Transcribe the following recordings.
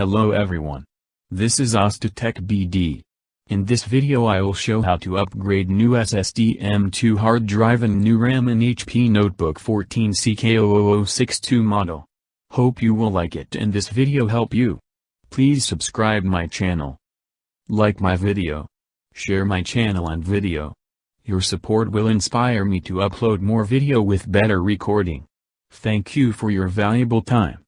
Hello everyone. This is Ostatech BD. In this video I will show how to upgrade new SSD M2 hard drive and new RAM in HP Notebook 14CK00062 model. Hope you will like it and this video help you. Please subscribe my channel. Like my video. Share my channel and video. Your support will inspire me to upload more video with better recording. Thank you for your valuable time.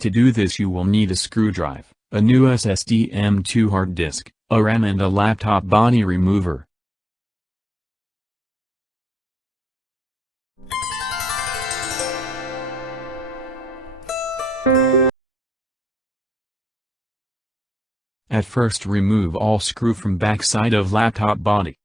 To do this you will need a screwdriver, a new SSD M2 hard disk, a RAM and a laptop body remover. At first remove all screw from backside of laptop body.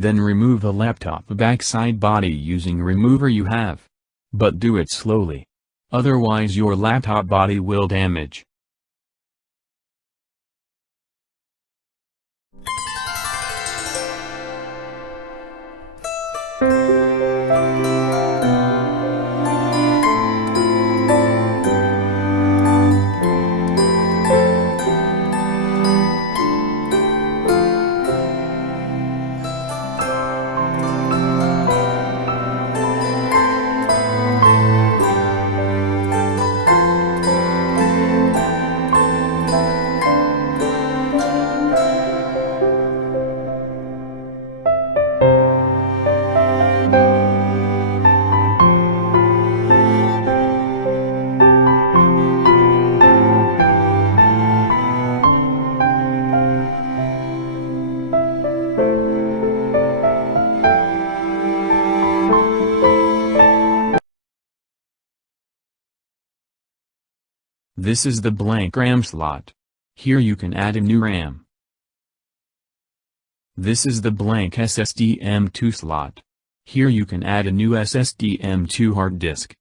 Then remove the laptop backside body using remover you have. But do it slowly. Otherwise your laptop body will damage. This is the blank RAM slot. Here you can add a new RAM. This is the blank SSD M2 slot. Here you can add a new SSD M2 hard disk.